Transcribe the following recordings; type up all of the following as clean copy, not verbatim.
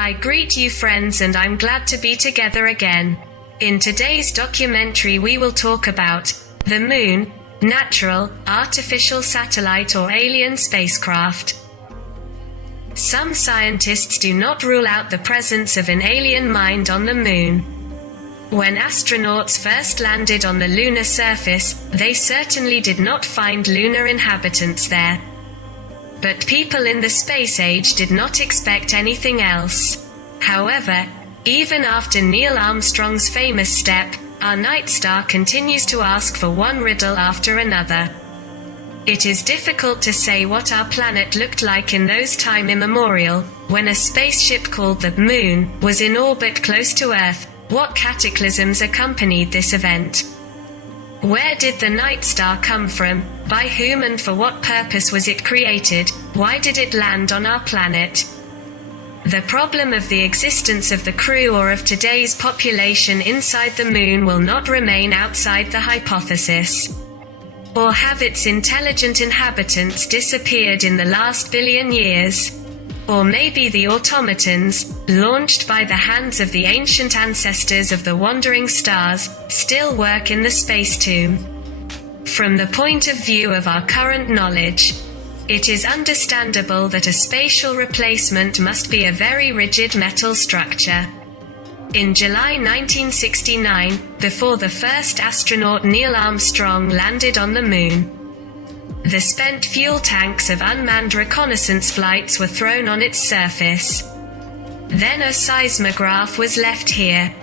I greet you friends, and I'm glad to be together again. In today's documentary we will talk about the Moon, natural, artificial satellite or alien spacecraft. Some scientists do not rule out the presence of an alien mind on the Moon. When astronauts first landed on the lunar surface, they certainly did not find lunar inhabitants there. But people in the space age did not expect anything else. However, even after Neil Armstrong's famous step, our night star continues to ask for one riddle after another. It is difficult to say what our planet looked like in those time immemorial, when a spaceship called the Moon was in orbit close to Earth. What cataclysms accompanied this event? Where did the night star come from? By whom and for what purpose was it created? Why did it land on our planet? The problem of the existence of the crew or of today's population inside the Moon will not remain outside the hypothesis. Or have its intelligent inhabitants disappeared in the last billion years? Or maybe the automatons, launched by the hands of the ancient ancestors of the wandering stars, still work in the space tomb. From the point of view of our current knowledge, it is understandable that a spatial replacement must be a very rigid metal structure. In July 1969, before the first astronaut Neil Armstrong landed on the Moon, the spent fuel tanks of unmanned reconnaissance flights were thrown on its surface. Then a seismograph was left here.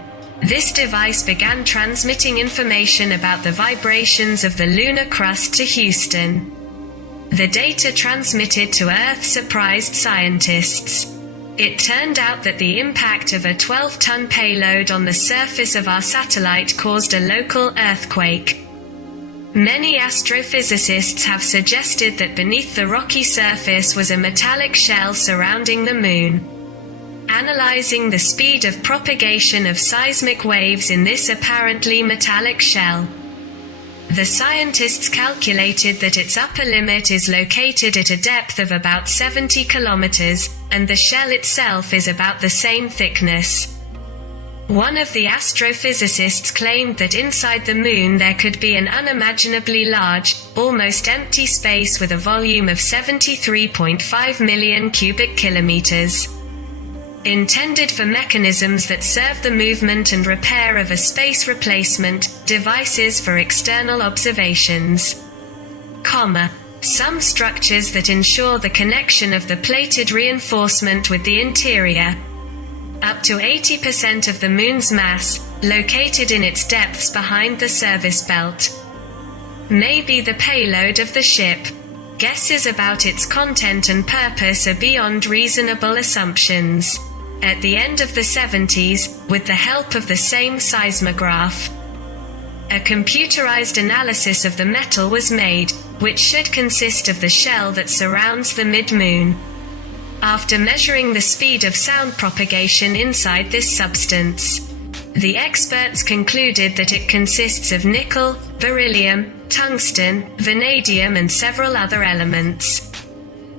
This device began transmitting information about the vibrations of the lunar crust to Houston. The data transmitted to Earth surprised scientists. It turned out that the impact of a 12-ton payload on the surface of our satellite caused a local earthquake. Many astrophysicists have suggested that beneath the rocky surface was a metallic shell surrounding the Moon. Analyzing the speed of propagation of seismic waves in this apparently metallic shell, the scientists calculated that its upper limit is located at a depth of about 70 kilometers, and the shell itself is about the same thickness. One of the astrophysicists claimed that inside the Moon there could be an unimaginably large, almost empty space with a volume of 73.5 million cubic kilometers. Intended for mechanisms that serve the movement and repair of a space replacement, devices for external observations, some structures that ensure the connection of the plated reinforcement with the interior. Up to 80% of the Moon's mass, located in its depths behind the service belt. Maybe the payload of the ship. Guesses about its content and purpose are beyond reasonable assumptions. At the end of the 70s, with the help of the same seismograph, a computerized analysis of the metal was made, which should consist of the shell that surrounds the mid-moon. After measuring the speed of sound propagation inside this substance, the experts concluded that it consists of nickel, beryllium, tungsten, vanadium and several other elements.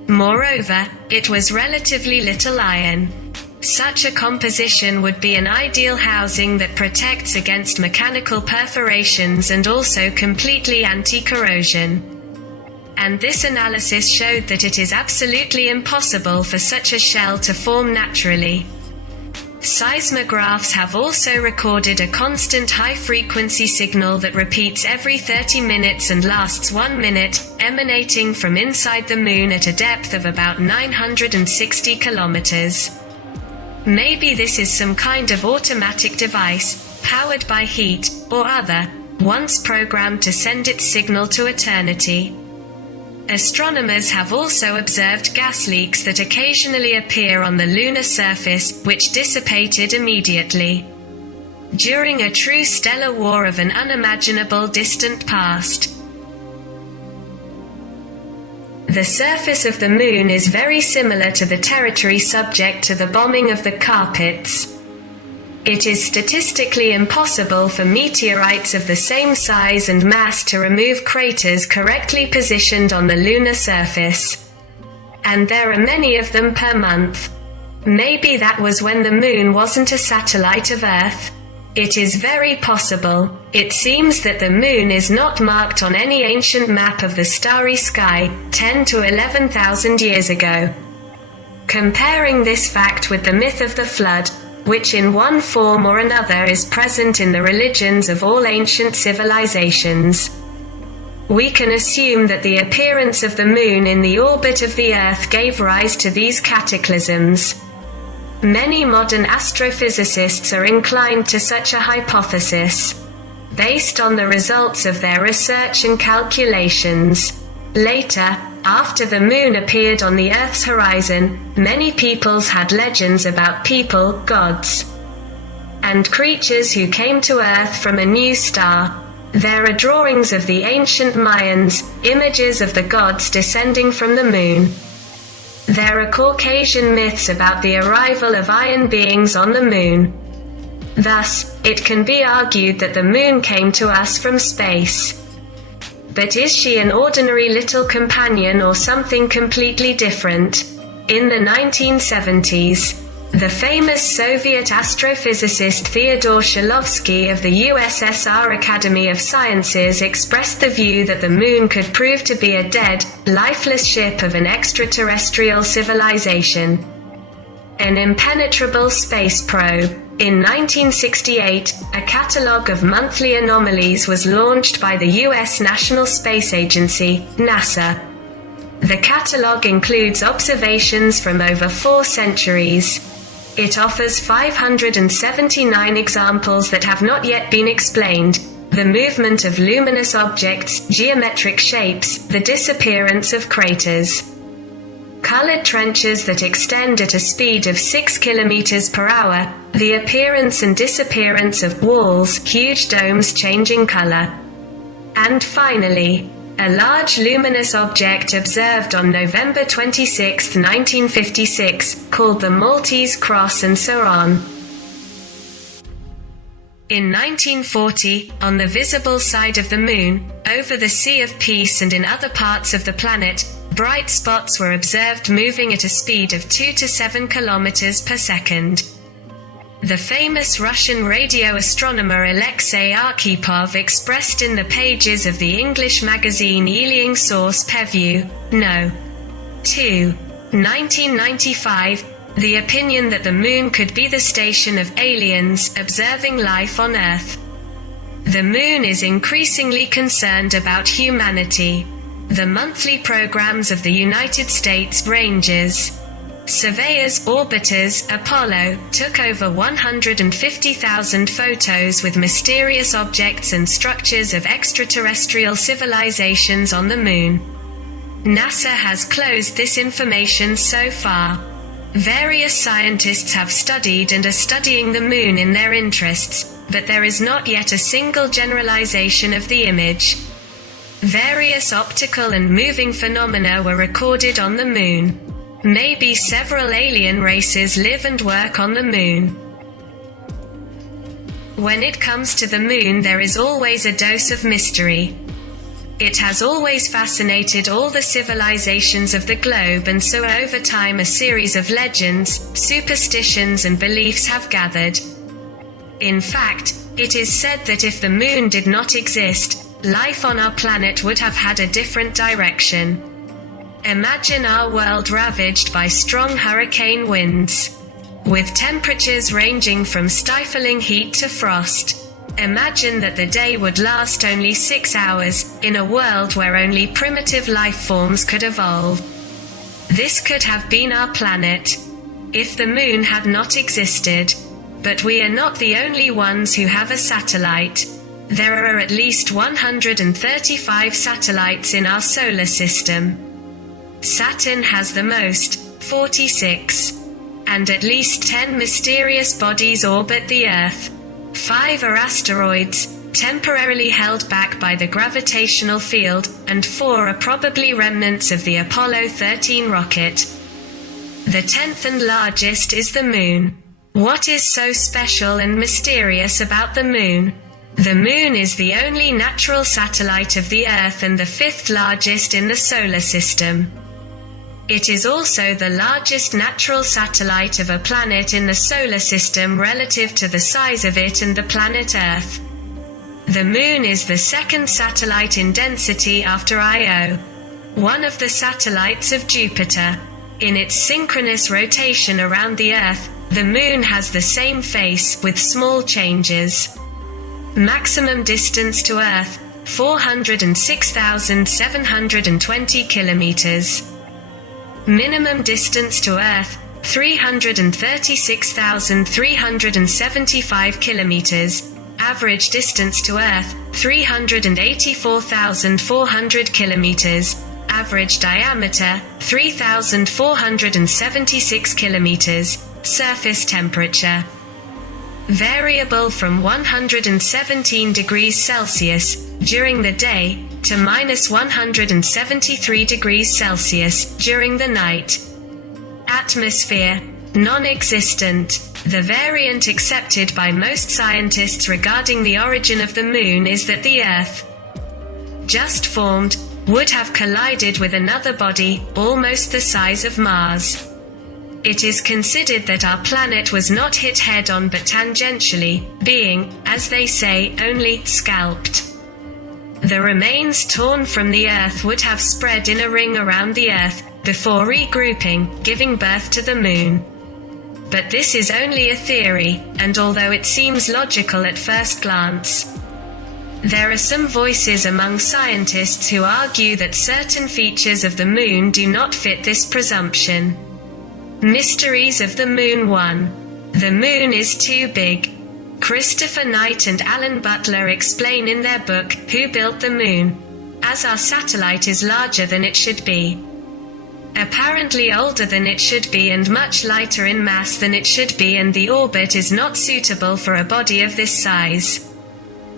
Moreover, it was relatively little iron. Such a composition would be an ideal housing that protects against mechanical perforations and also completely anti-corrosion. And this analysis showed that it is absolutely impossible for such a shell to form naturally. Seismographs have also recorded a constant high-frequency signal that repeats every 30 minutes and lasts 1 minute, emanating from inside the Moon at a depth of about 960 kilometers. Maybe this is some kind of automatic device, powered by heat, or other, once programmed to send its signal to eternity. Astronomers have also observed gas leaks that occasionally appear on the lunar surface, which dissipated immediately. During a true stellar war of an unimaginable distant past. The surface of the Moon is very similar to the territory subject to the bombing of the Carpets. It is statistically impossible for meteorites of the same size and mass to remove craters correctly positioned on the lunar surface. And there are many of them per month. Maybe that was when the moon wasn't a satellite of Earth. It is very possible. It seems that the moon is not marked on any ancient map of the starry sky, 10 to 11,000 years ago. Comparing this fact with the myth of the flood, which in one form or another is present in the religions of all ancient civilizations, we can assume that the appearance of the moon in the orbit of the Earth gave rise to these cataclysms. Many modern astrophysicists are inclined to such a hypothesis, based on the results of their research and calculations. Later, after the moon appeared on the Earth's horizon, many peoples had legends about people, gods, and creatures who came to Earth from a new star. There are drawings of the ancient Mayans, images of the gods descending from the moon. There are Caucasian myths about the arrival of iron beings on the moon. Thus, it can be argued that the moon came to us from space. But is she an ordinary little companion or something completely different? In the 1970s, the famous Soviet astrophysicist Fyodor Shklovsky of the USSR Academy of Sciences expressed the view that the moon could prove to be a dead, lifeless ship of an extraterrestrial civilization, an impenetrable space probe. In 1968, a catalogue of monthly anomalies was launched by the U.S. National Space Agency, NASA. The catalogue includes observations from over 4 centuries. It offers 579 examples that have not yet been explained: the movement of luminous objects, geometric shapes, the disappearance of craters, colored trenches that extend at a speed of 6 km per hour, the appearance and disappearance of walls, huge domes changing color, and finally, a large luminous object observed on November 26, 1956, called the Maltese Cross, and so on. In 1940, on the visible side of the moon, over the Sea of Peace and in other parts of the planet, bright spots were observed moving at a speed of 2 to 7 kilometers per second. The famous Russian radio astronomer Alexei Arkhipov expressed in the pages of the English magazine Ealing Source Peview, No. 2, 1995, the opinion that the moon could be the station of aliens observing life on Earth. The moon is increasingly concerned about humanity. The monthly programs of the United States Rangers, Surveyors, Orbiters, Apollo, took over 150,000 photos with mysterious objects and structures of extraterrestrial civilizations on the moon. NASA has closed this information so far. Various scientists have studied and are studying the moon in their interests, but there is not yet a single generalization of the image. Various optical and moving phenomena were recorded on the moon. Maybe several alien races live and work on the moon. When it comes to the moon, there is always a dose of mystery. It has always fascinated all the civilizations of the globe, and so over time a series of legends, superstitions and beliefs have gathered. In fact, it is said that if the moon did not exist, life on our planet would have had a different direction. Imagine our world ravaged by strong hurricane winds, with temperatures ranging from stifling heat to frost. Imagine that the day would last only 6 hours, in a world where only primitive life forms could evolve. This could have been our planet, if the moon had not existed. But we are not the only ones who have a satellite. There are at least 135 satellites in our solar system. Saturn has the most, 46. And at least 10 mysterious bodies orbit the Earth. 5 are asteroids, temporarily held back by the gravitational field, and 4 are probably remnants of the Apollo 13 rocket. The 10th and largest is the Moon. What is so special and mysterious about the Moon? The Moon is the only natural satellite of the Earth and the 5th largest in the solar system. It is also the largest natural satellite of a planet in the solar system relative to the size of it and the planet Earth. The Moon is the second satellite in density after Io, one of the satellites of Jupiter. In its synchronous rotation around the Earth, the Moon has the same face, with small changes. Maximum distance to Earth, 406,720 kilometers. Minimum distance to Earth, 336,375 kilometers. Average distance to Earth, 384,400 kilometers. Average diameter, 3,476 kilometers. Surface temperature. Variable from 117 degrees Celsius during the day to minus 173 degrees Celsius during the night. Atmosphere, non-existent. The variant accepted by most scientists regarding the origin of the Moon is that the Earth, just formed, would have collided with another body, almost the size of Mars. It is considered that our planet was not hit head-on but tangentially, being, as they say, only scalped. The remains torn from the Earth would have spread in a ring around the Earth, before regrouping, giving birth to the Moon. But this is only a theory, and although it seems logical at first glance, there are some voices among scientists who argue that certain features of the Moon do not fit this presumption. Mysteries of the Moon 1. The Moon is too big. Christopher Knight and Alan Butler explain in their book, Who Built the Moon? As our satellite is larger than it should be. Apparently older than it should be and much lighter in mass than it should be, and the orbit is not suitable for a body of this size.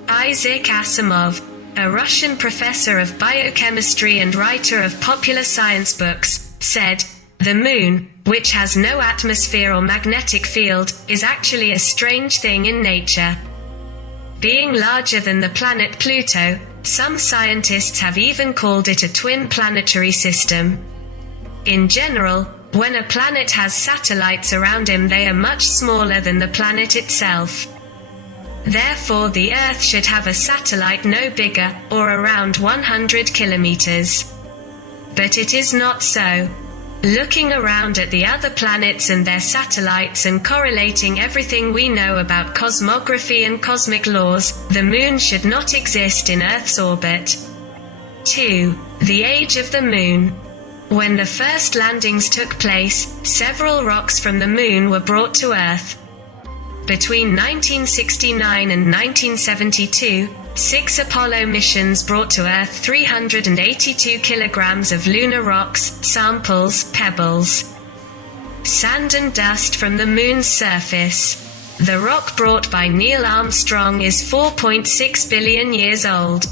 Isaac Asimov, a Russian professor of biochemistry and writer of popular science books, said, "The Moon, which has no atmosphere or magnetic field, is actually a strange thing in nature." Being larger than the planet Pluto, some scientists have even called it a twin planetary system. In general, when a planet has satellites around him, they are much smaller than the planet itself. Therefore, the Earth should have a satellite no bigger, or around 100 kilometers. But it is not so. Looking around at the other planets and their satellites and correlating everything we know about cosmography and cosmic laws, the Moon should not exist in Earth's orbit. 2. The age of the Moon. When the first landings took place, several rocks from the Moon were brought to Earth. Between 1969 and 1972, 6 Apollo missions brought to Earth 382 kilograms of lunar rocks, samples, pebbles, sand and dust from the Moon's surface. The rock brought by Neil Armstrong is 4.6 billion years old.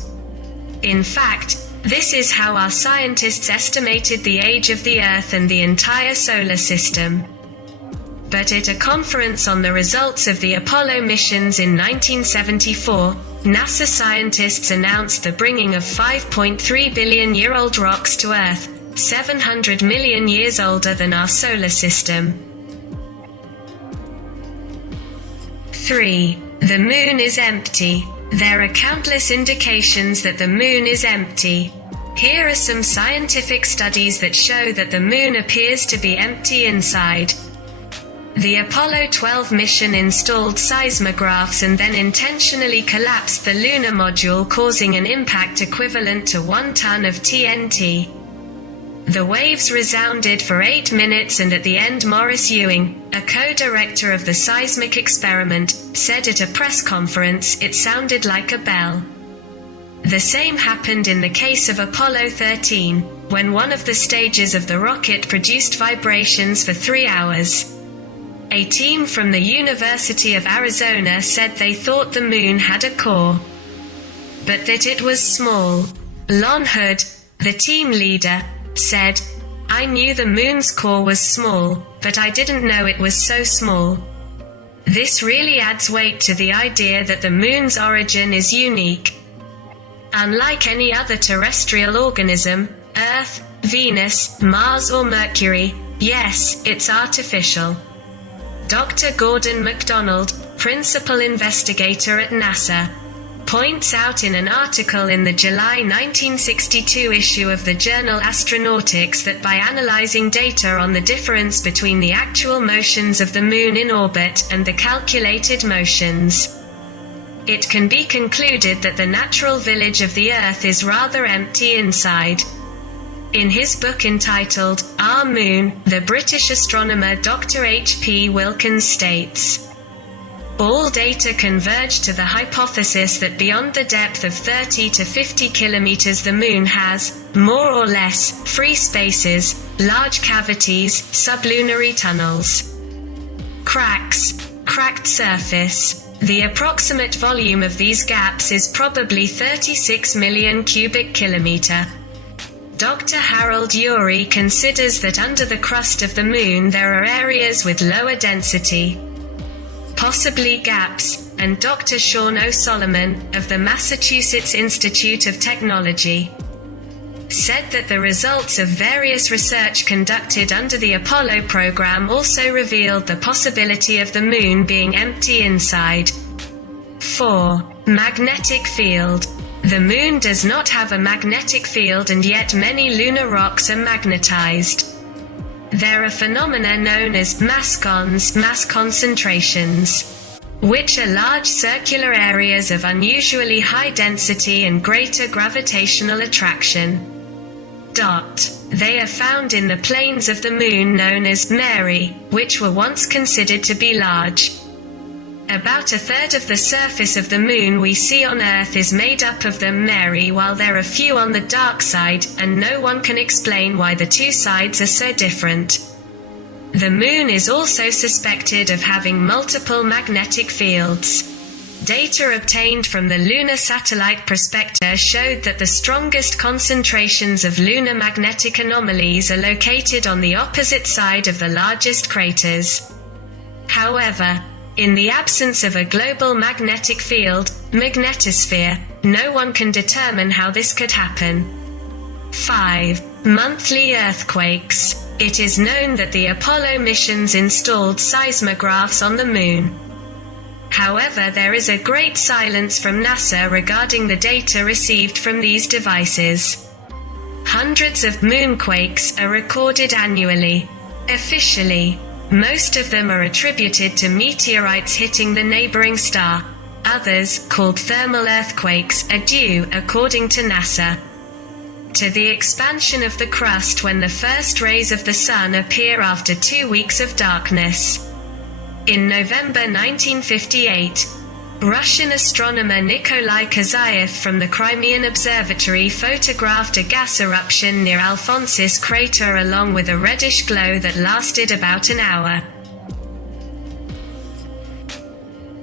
In fact, this is how our scientists estimated the age of the Earth and the entire solar system. But at a conference on the results of the Apollo missions in 1974, NASA scientists announced the bringing of 5.3 billion-year-old rocks to Earth, 700 million years older than our solar system. 3. The Moon is empty. There are countless indications that the Moon is empty. Here are some scientific studies that show that the Moon appears to be empty inside. The Apollo 12 mission installed seismographs and then intentionally collapsed the lunar module, causing an impact equivalent to 1 ton of TNT. The waves resounded for 8 minutes, and at the end Maurice Ewing, a co-director of the seismic experiment, said at a press conference, "It sounded like a bell." The same happened in the case of Apollo 13, when one of the stages of the rocket produced vibrations for 3 hours. A team from the University of Arizona said they thought the Moon had a core, but that it was small. Lon Hood, the team leader, said, "I knew the Moon's core was small, but I didn't know it was so small." This really adds weight to the idea that the Moon's origin is unique. Unlike any other terrestrial organism, Earth, Venus, Mars or Mercury? Yes, it's artificial. Dr. Gordon MacDonald, principal investigator at NASA, points out in an article in the July 1962 issue of the journal Astronautics that by analyzing data on the difference between the actual motions of the Moon in orbit and the calculated motions, it can be concluded that the natural village of the Earth is rather empty inside. In his book entitled, Our Moon, the British astronomer Dr. H.P. Wilkins states, all data converge to the hypothesis that beyond the depth of 30 to 50 kilometers the Moon has, more or less, free spaces, large cavities, sublunary tunnels, cracks, cracked surface. The approximate volume of these gaps is probably 36 million cubic kilometer. Dr. Harold Urey considers that under the crust of the Moon there are areas with lower density, possibly gaps, and Dr. Sean O'Solomon, of the Massachusetts Institute of Technology, said that the results of various research conducted under the Apollo program also revealed the possibility of the Moon being empty inside. 4. Magnetic field. The Moon does not have a magnetic field, and yet many lunar rocks are magnetized. There are phenomena known as mascons, mass concentrations, which are large circular areas of unusually high density and greater gravitational attraction. They are found in the plains of the Moon known as Mare, which were once considered to be large. About a third of the surface of the Moon we see on Earth is made up of them Mare, while there are few on the dark side, and no one can explain why the two sides are so different. The Moon is also suspected of having multiple magnetic fields. Data obtained from the Lunar Satellite Prospector showed that the strongest concentrations of lunar magnetic anomalies are located on the opposite side of the largest craters. However, in the absence of a global magnetic field, magnetosphere, no one can determine how this could happen. 5. Monthly earthquakes. It is known that the Apollo missions installed seismographs on the Moon. However, there is a great silence from NASA regarding the data received from these devices. Hundreds of moonquakes are recorded annually. Officially, most of them are attributed to meteorites hitting the neighboring star. Others, called thermal earthquakes, are due, according to NASA, to the expansion of the crust when the first rays of the sun appear after 2 weeks of darkness. In November 1958, Russian astronomer Nikolai Kazayev from the Crimean Observatory photographed a gas eruption near Alphonsus crater along with a reddish glow that lasted about an hour.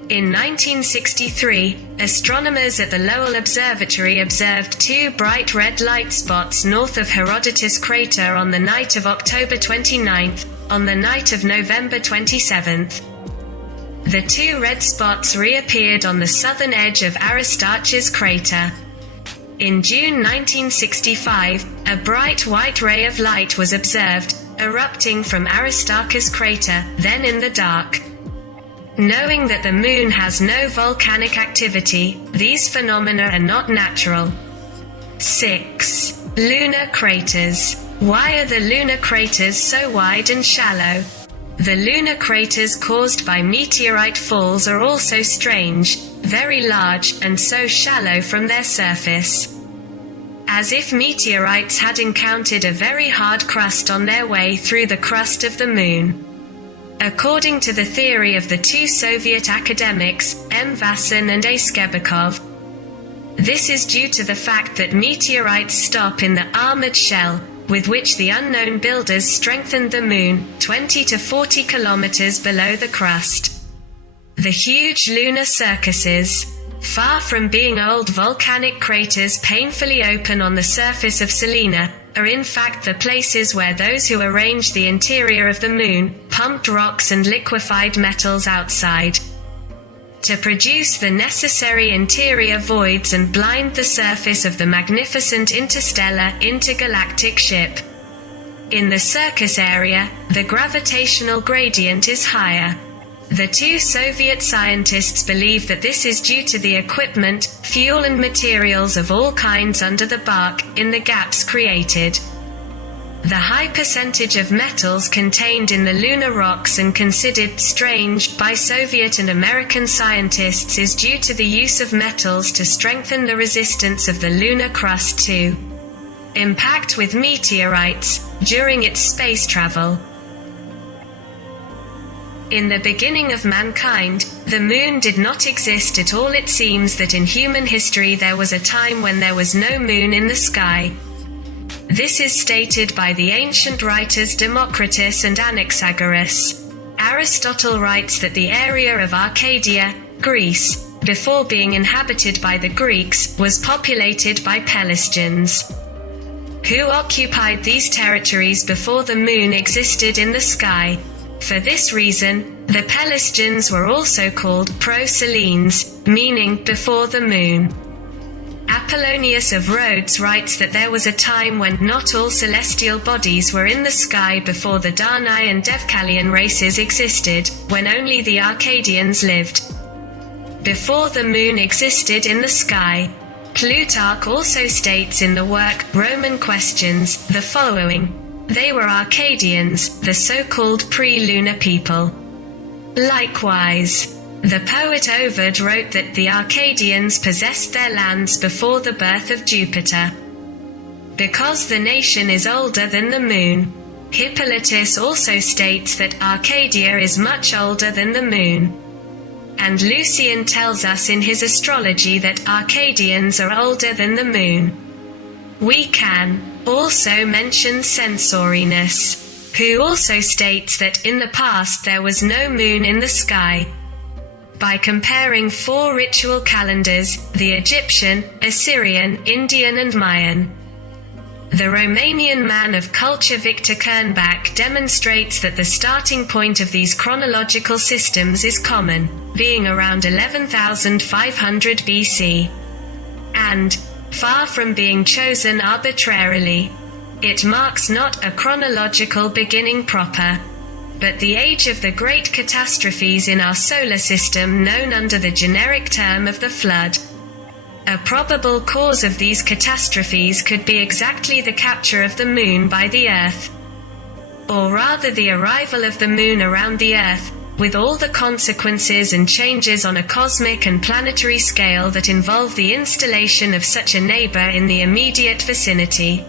In 1963, astronomers at the Lowell Observatory observed 2 bright red light spots north of Herodotus crater on the night of October 29, on the night of November 27. The 2 red spots reappeared on the southern edge of Aristarchus crater. In June 1965, a bright white ray of light was observed, erupting from Aristarchus crater, then in the dark. Knowing that the Moon has no volcanic activity, these phenomena are not natural. 6. Lunar craters. Why are the lunar craters so wide and shallow? The lunar craters caused by meteorite falls are also strange, very large, and so shallow from their surface, as if meteorites had encountered a very hard crust on their way through the crust of the Moon. According to the theory of the 2 Soviet academics, M. Vassin and A. Skebikov, this is due to the fact that meteorites stop in the armored shell, with which the unknown builders strengthened the Moon, 20 to 40 kilometers below the crust. The huge lunar circuses, far from being old volcanic craters painfully open on the surface of Selena, are in fact the places where those who arranged the interior of the Moon pumped rocks and liquefied metals outside to produce the necessary interior voids and blind the surface of the magnificent interstellar, intergalactic ship. In the circus area, the gravitational gradient is higher. The two Soviet scientists believe that this is due to the equipment, fuel and materials of all kinds under the bark, in the gaps created. The high percentage of metals contained in the lunar rocks and considered strange by Soviet and American scientists is due to the use of metals to strengthen the resistance of the lunar crust to impact with meteorites during its space travel. In the beginning of mankind, the moon did not exist at all. It seems that in human history there was a time when there was no moon in the sky. This is stated by the ancient writers Democritus and Anaxagoras. Aristotle writes that the area of Arcadia, Greece, before being inhabited by the Greeks, was populated by Pelasgians, who occupied these territories before the moon existed in the sky. For this reason, the Pelasgians were also called Pro-Selenes, meaning before the moon. Apollonius of Rhodes writes that there was a time when not all celestial bodies were in the sky before the Danae and Deucalion races existed, when only the Arcadians lived. Before the moon existed in the sky. Plutarch also states in the work Roman Questions the following: they were Arcadians, the so-called pre-lunar people. Likewise, the poet Ovid wrote that the Arcadians possessed their lands before the birth of Jupiter. Because the nation is older than the moon. Hippolytus also states that Arcadia is much older than the moon. And Lucian tells us in his astrology that Arcadians are older than the moon. We can also mention Censorinus, who also states that in the past there was no moon in the sky. By comparing 4 ritual calendars, the Egyptian, Assyrian, Indian and Mayan. The Romanian man of culture Victor Kernbach demonstrates that the starting point of these chronological systems is common, being around 11,500 BC. And, far from being chosen arbitrarily, it marks not a chronological beginning proper, but the age of the great catastrophes in our solar system known under the generic term of the Flood. A probable cause of these catastrophes could be exactly the capture of the moon by the Earth. Or rather the arrival of the moon around the Earth, with all the consequences and changes on a cosmic and planetary scale that involve the installation of such a neighbor in the immediate vicinity.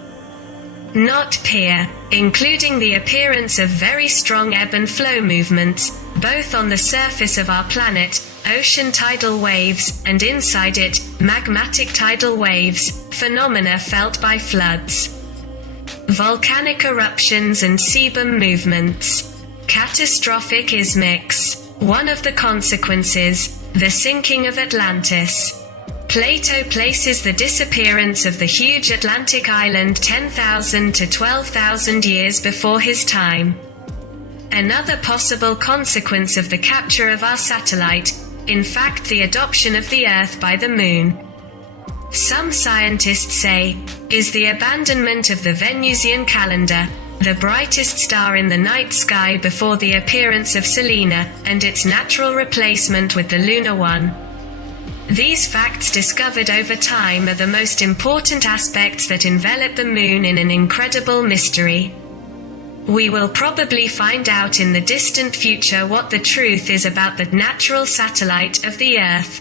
Not peer, including the appearance of very strong ebb and flow movements, both on the surface of our planet, ocean tidal waves, and inside it, magmatic tidal waves, phenomena felt by floods, volcanic eruptions and sebum movements. Catastrophic ismics. One of the consequences, the sinking of Atlantis. Plato places the disappearance of the huge Atlantic island 10,000 to 12,000 years before his time. Another possible consequence of the capture of our satellite, in fact the adoption of the Earth by the Moon, some scientists say, is the abandonment of the Venusian calendar, the brightest star in the night sky before the appearance of Selene, and its natural replacement with the lunar one. These facts discovered over time are the most important aspects that envelop the Moon in an incredible mystery. We will probably find out in the distant future what the truth is about the natural satellite of the Earth.